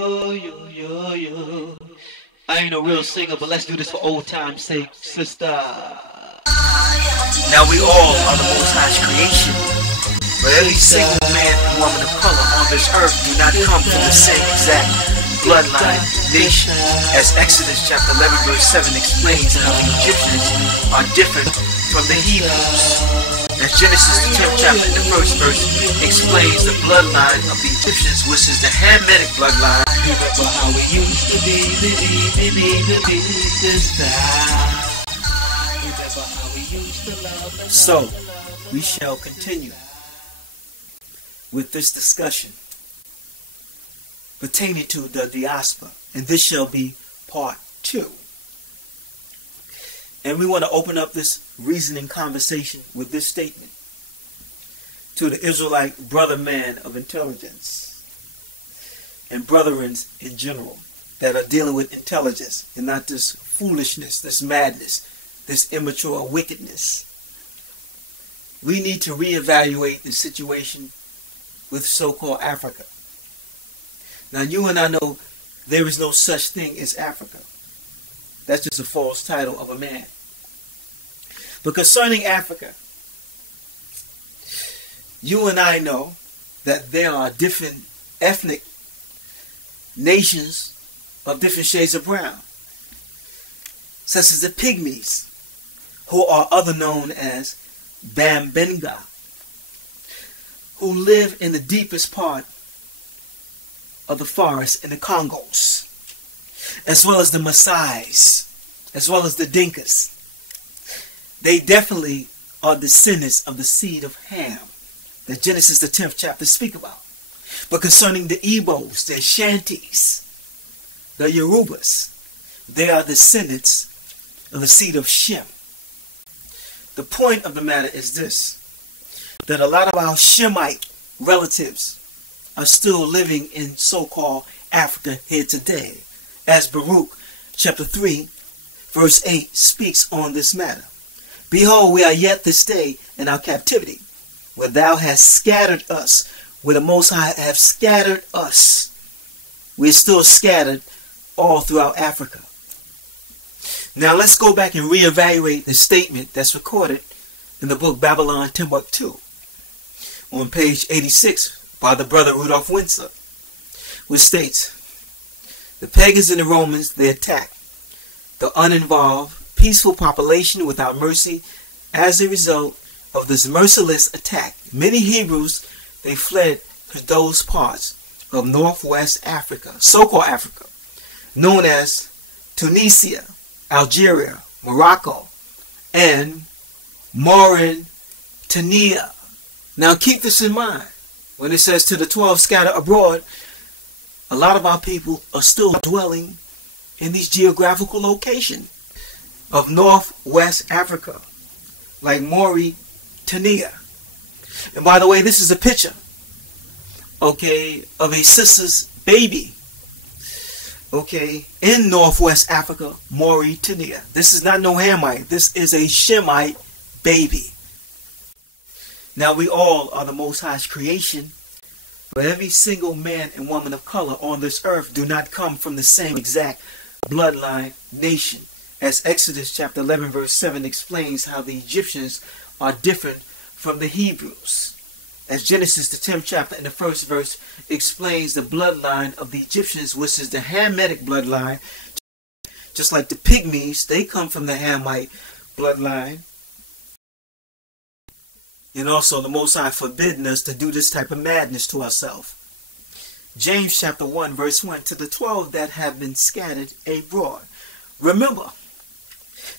Yo, yo, yo, yo. I ain't no real singer, but let's do this for old time's sake, sister. Now we all are the Most High's creation, but every single man and woman of color on this earth do not come from the same exact bloodline, nation, as Exodus chapter 11 verse 7 explains how the Egyptians are different from the Hebrews. As Genesis the 10th chapter in the first verse explains the bloodline of the Egyptians, which is the Hamitic bloodline. Remember how we used to be, sister. Remember how we used to love. So, we shall continue with this discussion pertaining to the diaspora, and this shall be part 2. And we want to open up this reasoning conversation with this statement to the Israelite brother man of intelligence and brethrens in general that are dealing with intelligence and not this foolishness, this madness, this immature wickedness. We need to reevaluate the situation with so-called Africa. Now you and I know there is no such thing as Africa. That's just a false title of a man. But concerning Africa, you and I know that there are different ethnic nations of different shades of brown, such as the Pygmies, who are other known as Bambenga, who live in the deepest part of the forest in the Congos, as well as the Maasais, as well as the Dinkas. They definitely are descendants of the seed of Ham that Genesis the 10th chapter speak about. But concerning the Igbos, the Ashantis, the Yorubas, they are descendants of the seed of Shem. The point of the matter is this, that a lot of our Shemite relatives are still living in so-called Africa here today, as Baruch chapter 3 verse 8 speaks on this matter. Behold, we are yet this day in our captivity, where thou hast scattered us, where the Most High have scattered us. We're still scattered all throughout Africa. Now let's go back and reevaluate the statement that's recorded in the book Babylon Timbuktu on page 86 by the brother Rudolph Windsor, which states, the pagans and the Romans, they attacked the uninvolved, peaceful population without mercy. As a result of this merciless attack, many Hebrews, they fled to those parts of northwest Africa, so-called Africa, known as Tunisia, Algeria, Morocco, and Mauritania. Now keep this in mind. When it says to the 12 scattered abroad, a lot of our people are still dwelling in these geographical locations of northwest Africa, like Mauritania. And by the way, this is a picture, okay, of a sister's baby, okay, in northwest Africa, Mauritania. This is not no Hamite. This is a Shemite baby. Now we all are the Most High's creation, but every single man and woman of color on this earth do not come from the same exact bloodline, nation, as Exodus chapter 11 verse 7 explains how the Egyptians are different from the Hebrews. As Genesis the 10th chapter in the first verse explains the bloodline of the Egyptians, which is the Hamitic bloodline. Just like the Pygmies, they come from the Hamite bloodline. And also the Most High forbidden us to do this type of madness to ourselves. James chapter 1 verse 1, to the 12 that have been scattered abroad. Remember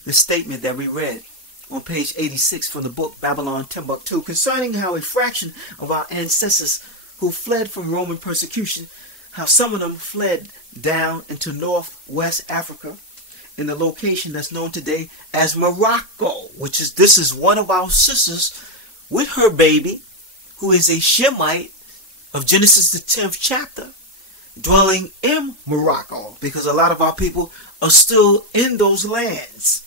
the statement that we read on page 86 from the book Babylon Timbuktu concerning how a fraction of our ancestors who fled from Roman persecution, how some of them fled down into northwest Africa in the location that's known today as Morocco, which is, this is one of our sisters with her baby, who is a Shemite of Genesis the 10th chapter, dwelling in Morocco, because a lot of our people are still in those lands.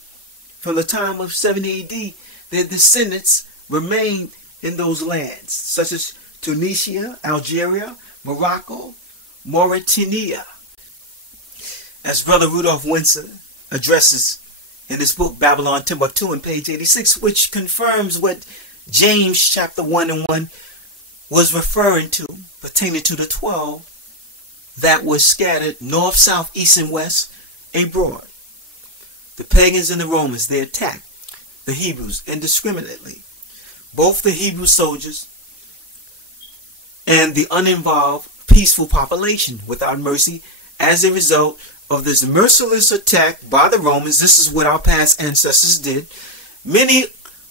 From the time of 70 AD, their descendants remain in those lands, such as Tunisia, Algeria, Morocco, Mauritania, as Brother Rudolph Windsor addresses in his book Babylon Timbuktu on page 86, which confirms what James chapter 1 and 1 was referring to, pertaining to the 12 that were scattered north, south, east, and west abroad. The pagans and the Romans, they attacked the Hebrews indiscriminately. Both the Hebrew soldiers and the uninvolved peaceful population without mercy. As a result of this merciless attack by the Romans, this is what our past ancestors did. Many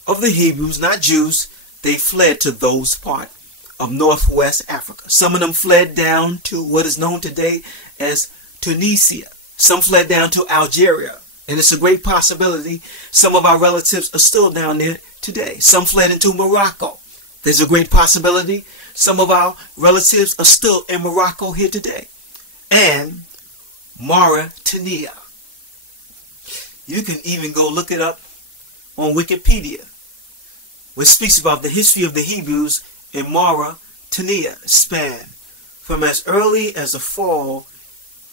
of the Hebrews, not Jews, they fled to those parts of northwest Africa. Some of them fled down to what is known today as Tunisia. Some fled down to Algeria. And it's a great possibility some of our relatives are still down there today. Some fled into Morocco. There's a great possibility some of our relatives are still in Morocco here today. And Mauritania. You can even go look it up on Wikipedia, which speaks about the history of the Hebrews in Mauritania, span from as early as the fall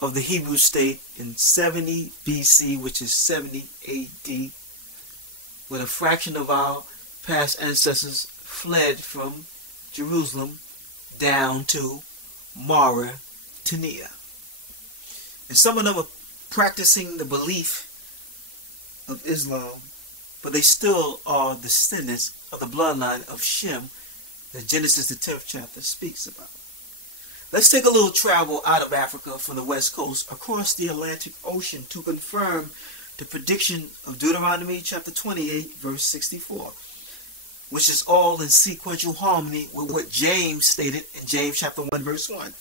of the Hebrew state in 70 BC, which is 70 AD, when a fraction of our past ancestors fled from Jerusalem down to Mauritania. And some of them are practicing the belief of Islam, but they still are descendants of the bloodline of Shem that Genesis the 10th chapter speaks about. Let's take a little travel out of Africa from the west coast across the Atlantic Ocean to confirm the prediction of Deuteronomy chapter 28 verse 64, which is all in sequential harmony with what James stated in James chapter 1 verse 1.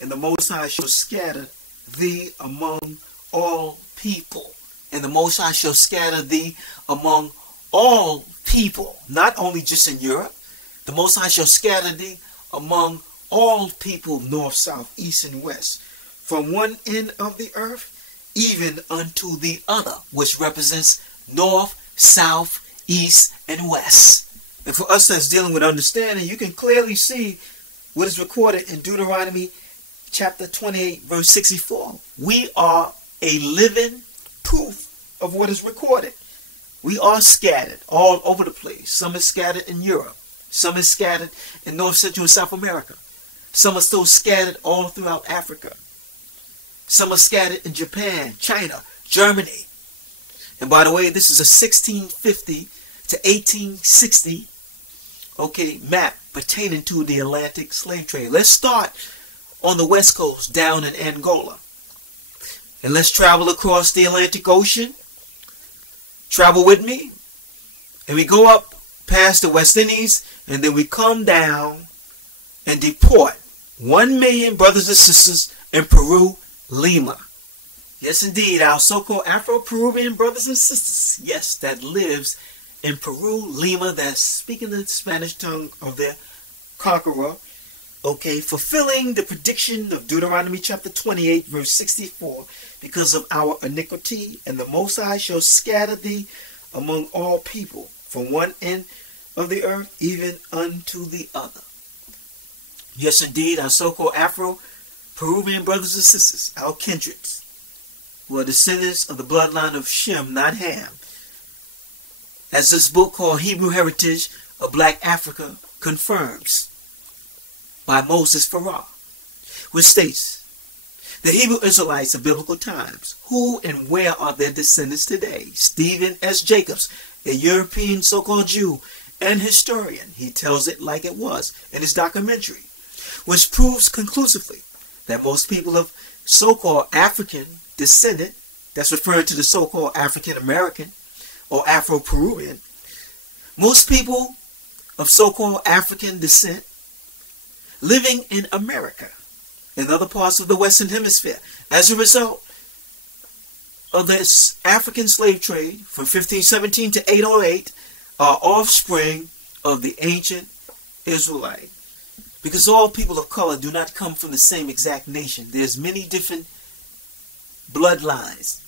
And the Most High shall scatter thee among all people. And the Most High shall scatter thee among all people, not only just in Europe. The Most High shall scatter thee among all people, north, south, east, and west, from one end of the earth even unto the other, which represents north, south, east, and west. And for us that's dealing with understanding, you can clearly see what is recorded in Deuteronomy chapter 28, verse 64. We are a living proof of what is recorded. We are scattered all over the place. Some is scattered in Europe. Some is scattered in North, Central, and South America. Some are still scattered all throughout Africa. Some are scattered in Japan, China, Germany. And by the way, this is a 1650 to 1860 map pertaining to the Atlantic slave trade. Let's start on the west coast down in Angola. And let's travel across the Atlantic Ocean. Travel with me. And we go up past the West Indies, and then we come down and deport 1 million brothers and sisters in Peru, Lima. Yes, indeed, our so-called Afro-Peruvian brothers and sisters, yes, that lives in Peru, Lima, that's speaking the Spanish tongue of their conqueror, fulfilling the prediction of Deuteronomy chapter 28, verse 64, because of our iniquity, and the Most High shall scatter thee among all people, from one end of the earth even unto the other. Yes, indeed, our so-called Afro-Peruvian brothers and sisters, our kindreds, who are descendants of the bloodline of Shem, not Ham. As this book called Hebrew Heritage of Black Africa confirms, by Moses Farah, which states, the Hebrew Israelites of biblical times, who and where are their descendants today? Stephen S. Jacobs, a European so-called Jew and historian, he tells it like it was in his documentary, which proves conclusively that most people of so-called African descendant, that's referring to the so-called African American or Afro-Peruvian, most people of so-called African descent living in America and other parts of the Western Hemisphere as a result of this African slave trade from 1517 to 808 are offspring of the ancient Israelite. Because all people of color do not come from the same exact nation. There's many different bloodlines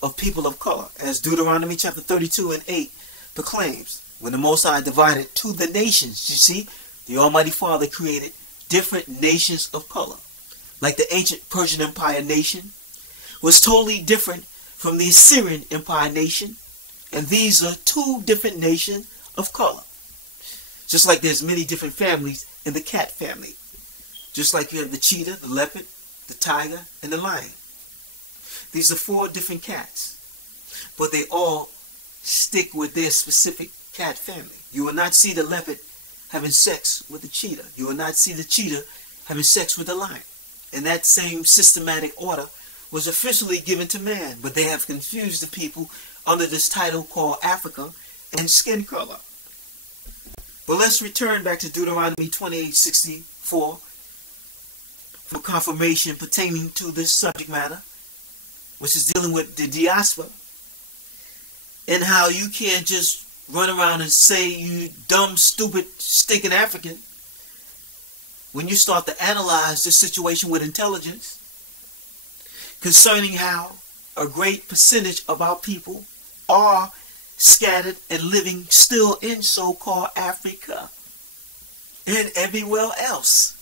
of people of color, as Deuteronomy chapter 32 and 8 proclaims. When the Most High divided to the nations, you see, the Almighty Father created different nations of color. like the ancient Persian Empire nation, was totally different from the Assyrian Empire nation, and these are two different nations of color. Just like there's many different families in the cat family. Just like you have the cheetah, the leopard, the tiger, and the lion. These are 4 different cats, but they all stick with their specific cat family. You will not see the leopard having sex with the cheetah. You will not see the cheetah having sex with the lion. And that same systematic order was officially given to man, but they have confused the people under this title called Africa and skin color. But let's return back to Deuteronomy 28:64 for confirmation pertaining to this subject matter, which is dealing with the diaspora, and how you can't just run around and say you dumb, stupid, stinking African when you start to analyze this situation with intelligence concerning how a great percentage of our people are scattered and living still in so-called Africa and everywhere else.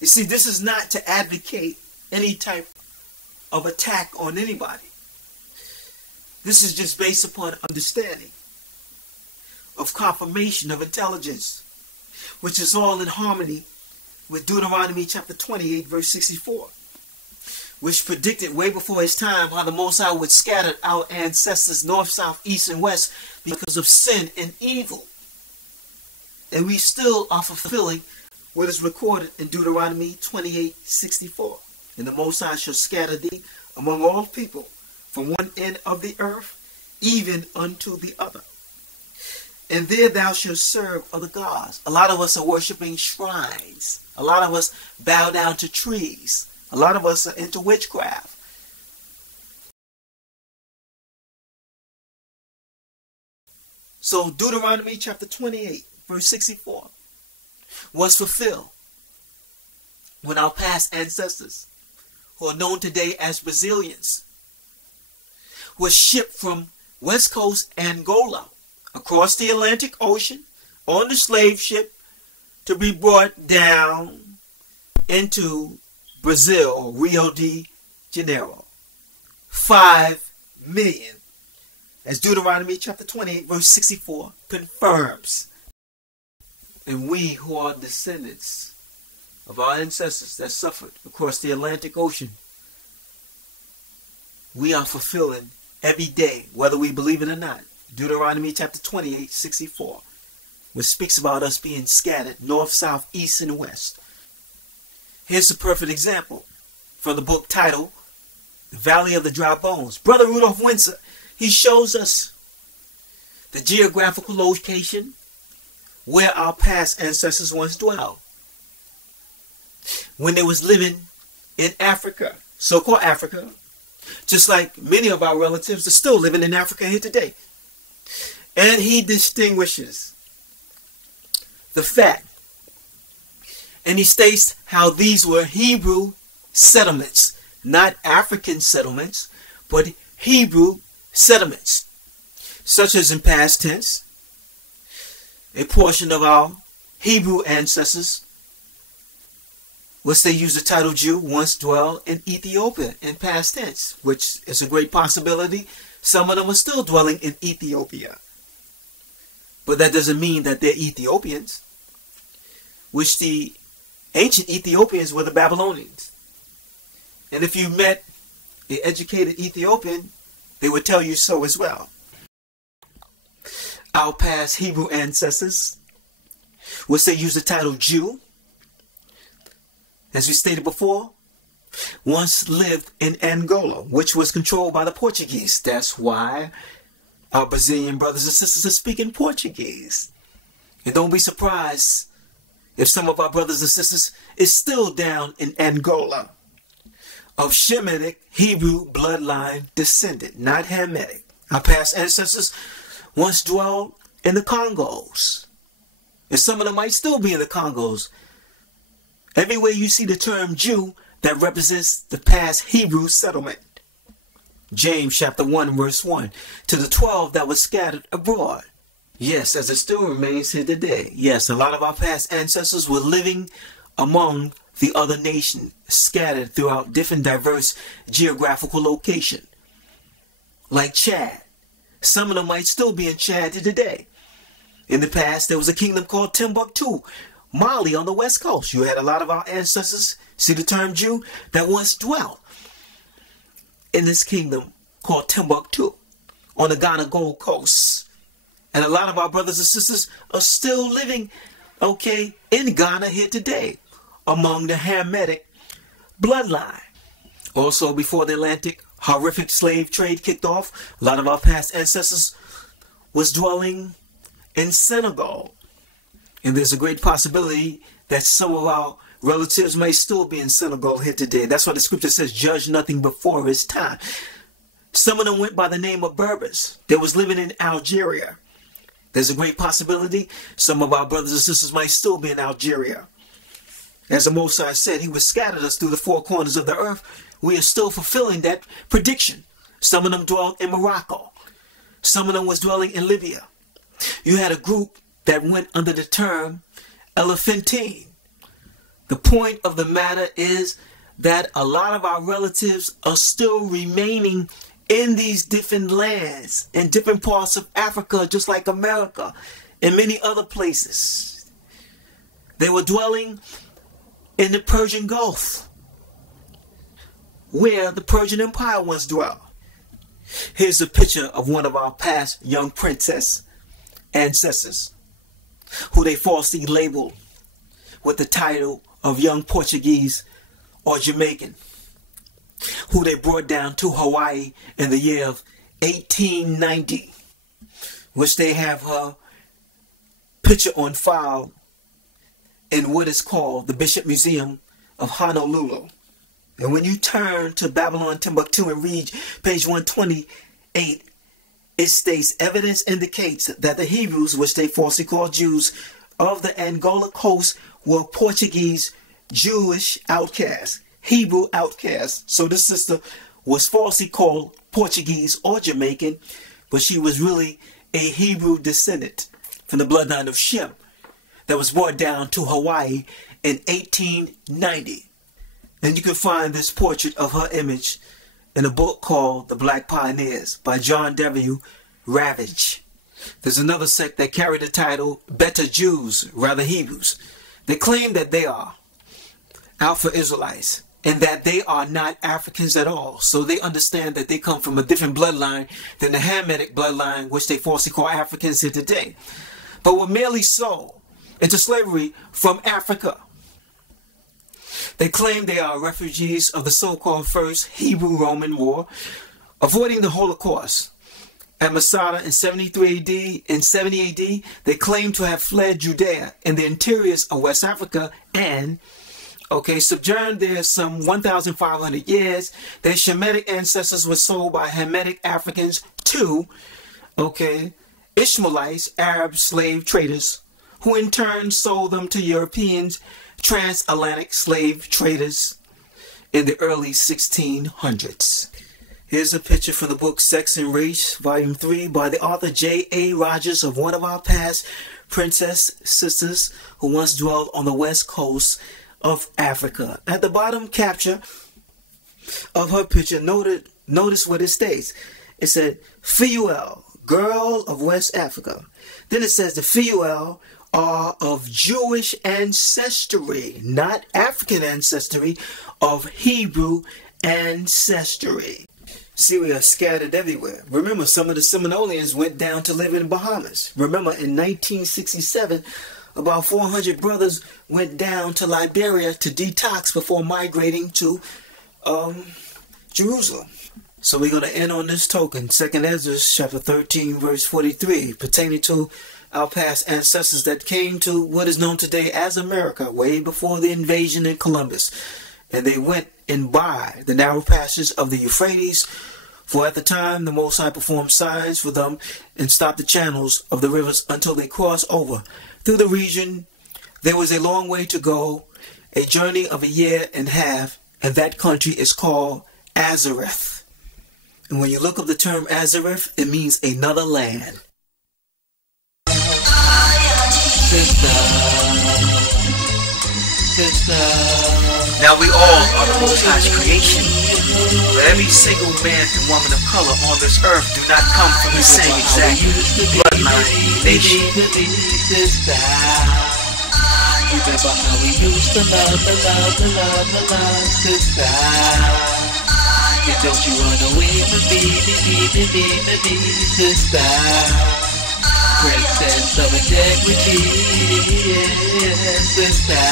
You see, this is not to advocate any type of attack on anybody. This is just based upon understanding of confirmation of intelligence, which is all in harmony with Deuteronomy chapter 28 verse 64, which predicted way before his time how the Most High would scatter our ancestors north, south, east, and west because of sin and evil. And we still are fulfilling what is recorded in Deuteronomy 28:64. And the Most High shall scatter thee among all people from one end of the earth even unto the other. And there thou shalt serve other gods. A lot of us are worshiping shrines. A lot of us bow down to trees. A lot of us are into witchcraft. So Deuteronomy chapter 28 verse 64 was fulfilled when our past ancestors, who are known today as Brazilians, were shipped from West Coast Angola across the Atlantic Ocean on the slave ship to be brought down into Brazil, or Rio de Janeiro. 5 million, as Deuteronomy chapter 28 verse 64 confirms. And we who are descendants of our ancestors that suffered across the Atlantic Ocean, we are fulfilling every day, whether we believe it or not, Deuteronomy chapter 28:64, which speaks about us being scattered north, south, east, and west. Here's a perfect example from the book titled The Valley of the Dry Bones. Brother Rudolph Windsor, he shows us the geographical location where our past ancestors once dwelled when they was living in Africa, so-called Africa, just like many of our relatives are still living in Africa here today. And he distinguishes the fact, and he states how these were Hebrew settlements, not African settlements, but Hebrew settlements, such as in past tense, a portion of our Hebrew ancestors, which they use the title Jew, once dwelled in Ethiopia in past tense, which is a great possibility. Some of them are still dwelling in Ethiopia. But that doesn't mean that they're Ethiopians, which the ancient Ethiopians were the Babylonians. And if you met an educated Ethiopian, they would tell you so as well. Our past Hebrew ancestors, which they use the title Jew, as we stated before, once lived in Angola, which was controlled by the Portuguese. That's why our Brazilian brothers and sisters are speaking Portuguese. And don't be surprised if some of our brothers and sisters is still down in Angola, of Shemitic Hebrew bloodline descendant, not Hamitic. Our past ancestors once dwelled in the Congos, and some of them might still be in the Congos. Everywhere you see the term Jew, that represents the past Hebrew settlement. James chapter 1 verse 1, to the 12 that were scattered abroad. Yes, as it still remains here today. Yes, a lot of our past ancestors were living among the other nation scattered throughout different diverse geographical locations. Like Chad. Some of them might still be in Chad to today. In the past, there was a kingdom called Timbuktu, Mali on the west coast. You had a lot of our ancestors, see the term Jew, that once dwelt in this kingdom called Timbuktu on the Ghana Gold Coast. And a lot of our brothers and sisters are still living, in Ghana here today, among the Hamitic bloodline. Also, before the Atlantic horrific slave trade kicked off, a lot of our past ancestors was dwelling in Senegal. And there's a great possibility that some of our relatives may still be in Senegal here today. That's why the scripture says, judge nothing before his time. Some of them went by the name of Berbers. They was living in Algeria. There's a great possibility some of our brothers and sisters might still be in Algeria. As the Most High said, he would scatter us through the four corners of the earth. We are still fulfilling that prediction. Some of them dwelt in Morocco. Some of them was dwelling in Libya. You had a group that went under the term Elephantine. The point of the matter is that a lot of our relatives are still remaining in these different lands, in different parts of Africa, just like America, and many other places. They were dwelling in the Persian Gulf, where the Persian Empire once dwelt. Here's a picture of one of our past young princess ancestors, who they falsely labeled with the title of young Portuguese or Jamaican, who they brought down to Hawaii in the year of 1890, which they have her picture on file in what is called the Bishop Museum of Honolulu. And when you turn to Babylon Timbuktu and read page 128, it states, evidence indicates that the Hebrews, which they falsely called Jews, of the Angola coast were Portuguese Jewish outcasts, Hebrew outcasts. So this sister was falsely called Portuguese or Jamaican, but she was really a Hebrew descendant from the bloodline of Shem that was brought down to Hawaii in 1890. And you can find this portrait of her image in a book called The Black Pioneers by John W. Ravage. There's another sect that carry the title Beta Jews, rather Hebrews. They claim that they are Alpha Israelites and that they are not Africans at all. So they understand that they come from a different bloodline than the Hamitic bloodline, which they falsely call Africans here today, but were merely sold into slavery from Africa. They claim they are refugees of the so-called First Hebrew-Roman War, avoiding the Holocaust. At Masada in 73 AD and 70 AD, they claim to have fled Judea in the interiors of West Africa and, sojourned there some 1,500 years. Their Shemitic ancestors were sold by Hamitic Africans to, Ishmaelites, Arab slave traders, who in turn sold them to Europeans, transatlantic slave traders in the early 1600s. Here's a picture from the book Sex and Race, Volume 3, by the author J.A. Rogers, of one of our past princess sisters who once dwelled on the west coast of Africa. At the bottom capture of her picture, notice what it states. It said, Phuel, girl of West Africa. Then it says the Phuel are of Jewish ancestry, not African ancestry, of Hebrew ancestry. See, we are scattered everywhere. Remember, some of the Seminoleans went down to live in Bahamas. Remember, in 1967, about 400 brothers went down to Liberia to detox before migrating to Jerusalem. So we're going to end on this token, 2nd Ezra chapter 13, verse 43, pertaining to our past ancestors that came to what is known today as America, way before the invasion in Columbus. And they went in by the narrow passages of the Euphrates, for at the time the Most High performed signs for them and stopped the channels of the rivers until they crossed over. Through the region there was a long way to go, a journey of a year and a half, and that country is called Azareth. And when you look up the term Azareth, it means another land. Sister. Now we all are the Most High's creation. But every single man and woman of color on this earth do not come from the same exact bloodline, nation. Remember how we used to love, sister. And don't you run away from me, sister. Princess of integrity, sister.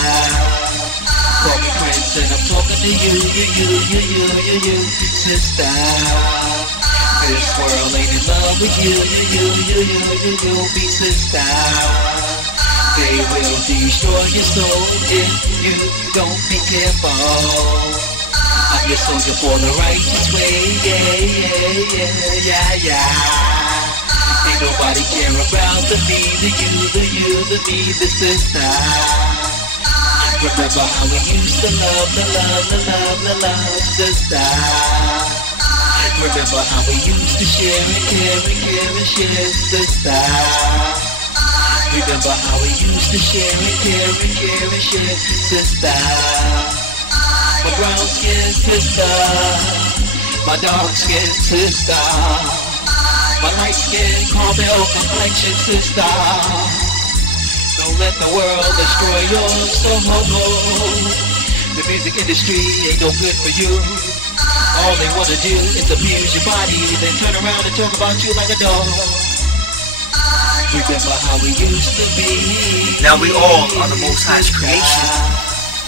Call me Prince and I'm talking to you, sister. This world ain't in love with you, be sister. They will destroy your soul if you don't be careful. I'm your soldier for the righteous way, yeah. Ain't nobody care about the me, the you, the me, the sister. Remember how we used to love, sister. Remember how we used to share and care, sister. Remember how we used to share and care, sister. My brown skin sister, my dark skin sister, my light skin caramel complexion sister. Don't let the world destroy your soul. The music industry ain't no good for you. All they wanna do is abuse your body, then turn around and talk about you like a dog. Remember how we used to be. Now we all are the Most High's creation.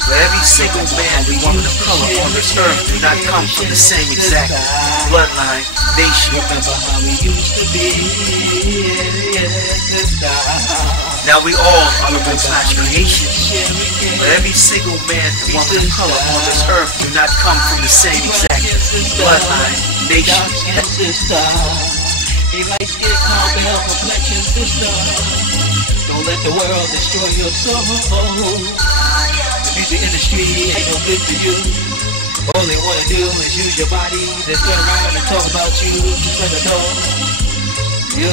But every single man and woman of color on this earth do not come from the same exact bloodline, nation. Remember how we used to be. Now we all are the Most High's creation. But every single man and woman of color on this earth do not come from the same exact bloodline, nation. A light skin, caramel complexion sister. Don't let the world destroy your soul. The music industry ain't no good for you. All they wanna do is use your body, then turn around and talk about you just like a dog. You.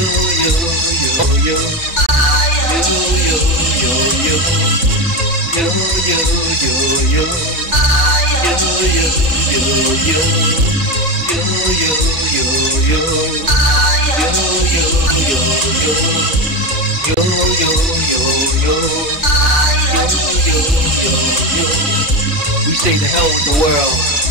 We say the hell with the world.